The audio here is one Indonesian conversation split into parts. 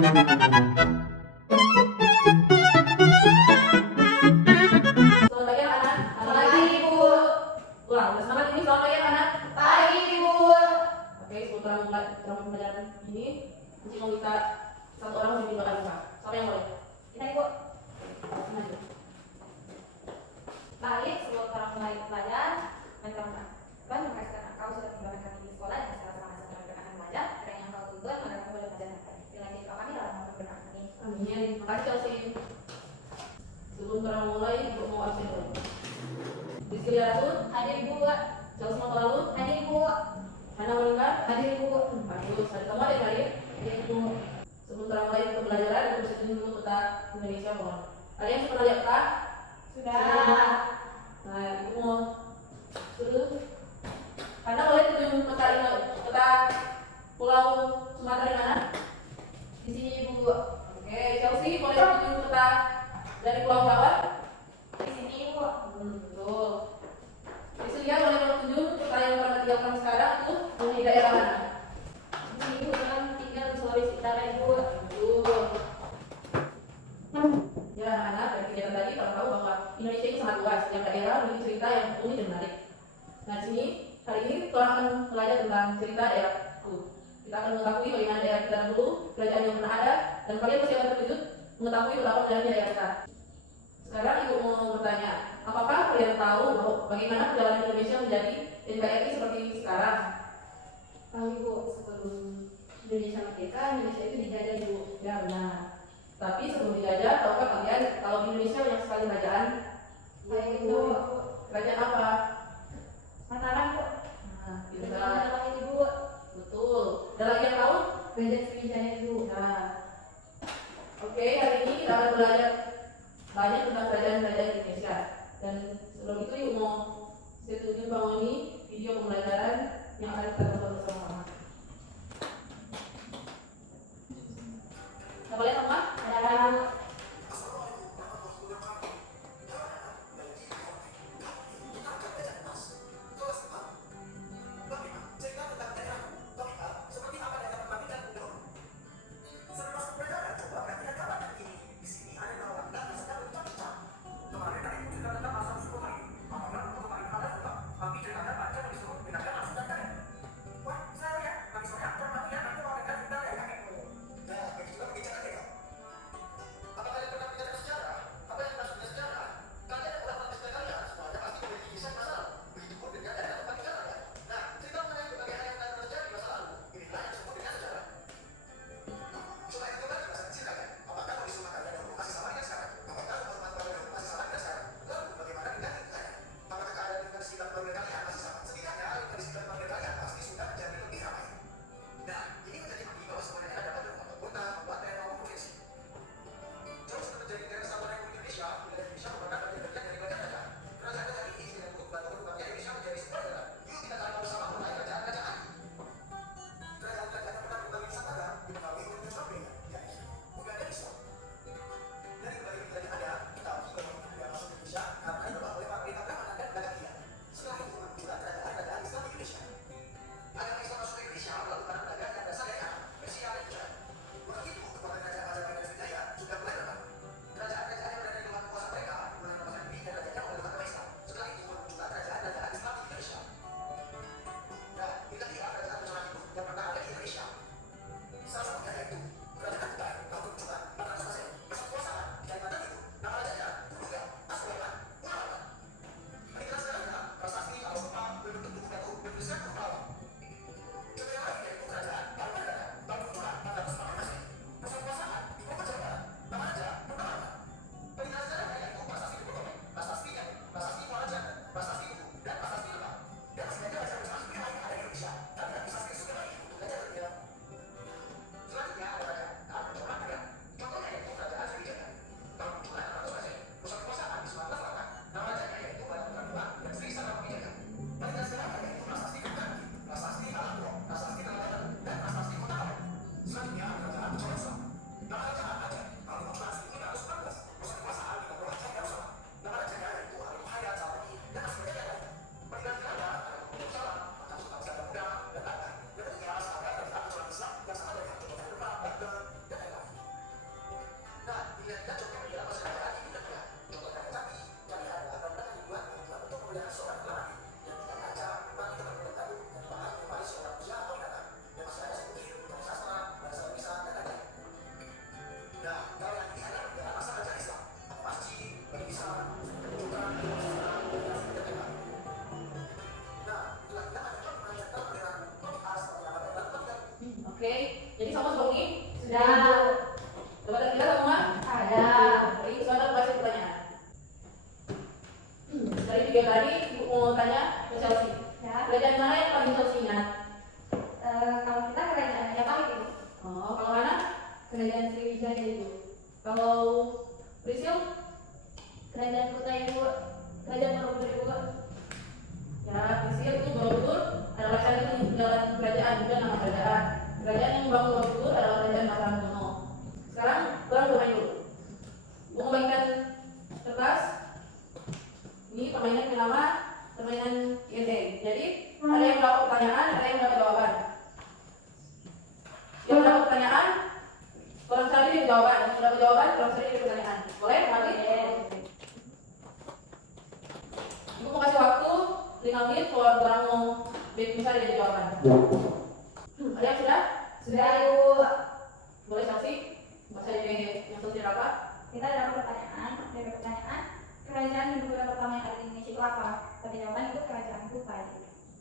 pagi anak-anak. Selamat pagi Ibu. Ulang, selamat ini selamat pagi anak-anak. Pagi Ibu. Oke, sebelum pembelajaran ini, nanti mau kita satu orang memimpin doa buka. Siapa yang boleh? Kita Ibu. Maju. Baik, sebelum kita mulai belajar, mari kita berdoa. Tuhan, terima kasih karena Engkau sudah mengibarkan kami di sekolah dan secara sama sama mengajarkan kami belajar. Kiranya yang Engkau tuntun, maka kami boleh belajar dengan baik. Bila kita kami dalam nama berdoa kami. Amin. Makasih Chelsea. Sebelum kita mulai, Ibu mau absen dulu. Rizky Rasul, Hadir Ibu. Chelsea mau lalu, Hadir Ibu. Hana Monika, Hadir Ibu. bagus. Ada kamu ada kali? Hadir Ibu. Sebelum kita mulai pembelajaran, Ibu bisa tunjuk dulu peta Indonesia mohon. Kalian pernah lihat peta? Sudah. Nah, Ibu mau terus. Karena boleh tunjuk peta Pulau Sumatera di mana? Di sini Ibu. Oke, Chelsea boleh tunjuk peta dari Pulau Jawa? Di sini Ibu. Betul. Rizky boleh tunjuk peta yang pernah tinggalkan sekarang itu di daerah mana? Di sini Ibu kan tinggal di Sulawesi Utara Ibu. Betul. Ya anak-anak, dari kegiatan tadi kalau tahu bahwa Indonesia itu sangat luas, setiap daerah memiliki cerita yang unik dan menarik. Nah, di sini hari ini kita akan belajar tentang cerita daerahku. Kita akan mengetahui bagaimana daerah kita dahulu, kerajaan yang pernah ada, dan kalian pasti akan terkejut mengetahui betapa indahnya daerah kita. Sekarang Ibu mau bertanya, apakah kalian tahu bahwa bagaimana perjalanan Indonesia menjadi NKRI seperti sekarang? Tahu Ibu, sebelum Indonesia merdeka, Indonesia itu dijajah Ibu. Ya benar. Tapi sebelum dijajah, tahukah kalian kalau di Indonesia banyak sekali kerajaan? Baik Ibu. Kerajaan apa? Mataram Ibu. Nah, Kerajaan kita Majapahit Ibu. betul. Ada lagi yang tahu? Kerajaan Sriwijaya Ibu. Nah, oke, hari ini kita akan belajar banyak tentang kerajaan-kerajaan Indonesia. Dan sebelum itu yuk mau setuju bangun ini video pembelajaran yang akan kita tonton bersama-sama. Kita boleh sama? Ada Sudah. Jabatan kita semua? Ada. Jadi soalnya kasih pertanyaan. Dari video tadi ibu mau tanya ke Chelsea. Ya. Kerajaan mana yang paling Chelsea ingat? Kalau kita kerajaan Majapahit itu. Oh, kalau mana? Kerajaan Sriwijaya itu. Kalau Prisil? Kerajaan Kuta Ibu. Kerajaan Borobudur Ibu. Ya, Prisil itu Borobudur adalah cari jalan kerajaan juga nama kerajaan. Kerajaan yang membangun Borobudur adalah kerajaan Mataram Kuno. Sekarang orang bermain dulu. Mau membagikan kertas. Ini permainan yang pertama, permainan INT. Jadi ada yang mendapat pertanyaan, ada yang mendapat jawaban. Yang mendapat pertanyaan, tolong cari di jawaban. Yang mendapat jawaban, tolong cari di pertanyaan. Boleh, mari. Ibu mau kasih waktu 5 menit kalau orang mau bisa jadi jawaban. Ada yang sudah? Sudah Ibu. Boleh saksi? Baca di yang selesai rapat. Kita ada pertanyaan. Dari pertanyaan, kerajaan Hindu Buddha pertama yang ada di Indonesia itu apa? Tapi jawaban itu kerajaan Kuta.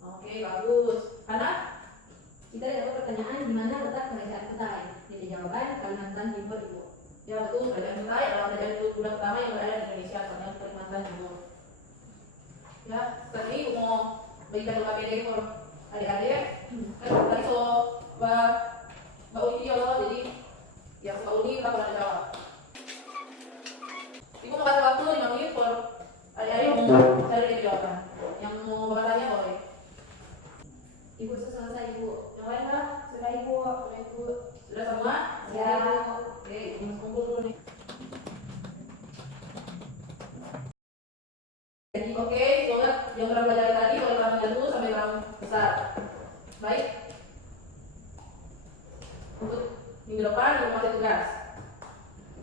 Oke, bagus. Hana? Kita dapat pertanyaan di mana letak kerajaan Kutai? Jadi jawaban Kalimantan Timur Ibu. Ya betul, kerajaan Kutai adalah kerajaan Buddha pertama yang berada di Indonesia, soalnya Kalimantan Timur. Ya, tadi mau berikan KPD for adik-adik. Kan tadi so Mbak Uti Allah, jadi yang Mbak Uti kita boleh jawab. Ibu mau kasih waktu 5 menit for adik-adik mau cari jawaban. Yang mau bertanya boleh. Ibu selesai Ibu. Yang lain kah? Sudah Ibu. Sudah Ibu. Sudah semua? Ya. Oke, Ibu kumpul dulu nih. Jadi oke, semoga yang pernah belajar tadi boleh kami bantu sampai orang besar. Baik. Untuk minggu depan ibu masih tugas.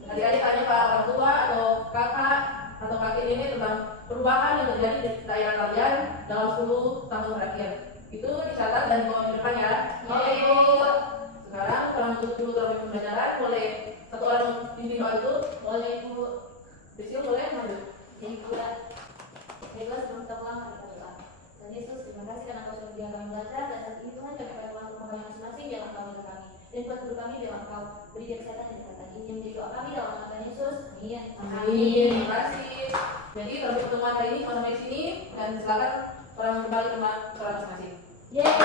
Adik-adik tanya ke orang tua atau kakak atau kakek ini tentang perubahan yang terjadi di daerah kalian dalam 10 tahun terakhir. Itu dicatat dan dibawa di depan ya. Oke Ibu. Sekarang kalau untuk dulu terlebih pembelajaran boleh satu orang pimpin doa itu. Boleh Ibu. Prisil boleh maju. Ibu. Baiklah sebelum kita pulang mari kita doa. Tuhan Yesus, terima kasih karena Kau sudah memberikan kami belajar dan saat ini Tuhan kami pada pulang ke rumah kami masing-masing dalam Kau hidup kami. Dan buat guru kami dalam Kau beri dia kesehatan dan kesehatan ini yang menjadi doa kami dalam nama Tuhan Yesus. Amin. Amin. Terima kasih. Jadi terlebih pertemuan hari ini sampai di sini dan silakan orang kembali ke rumah masing-masing. Yeay.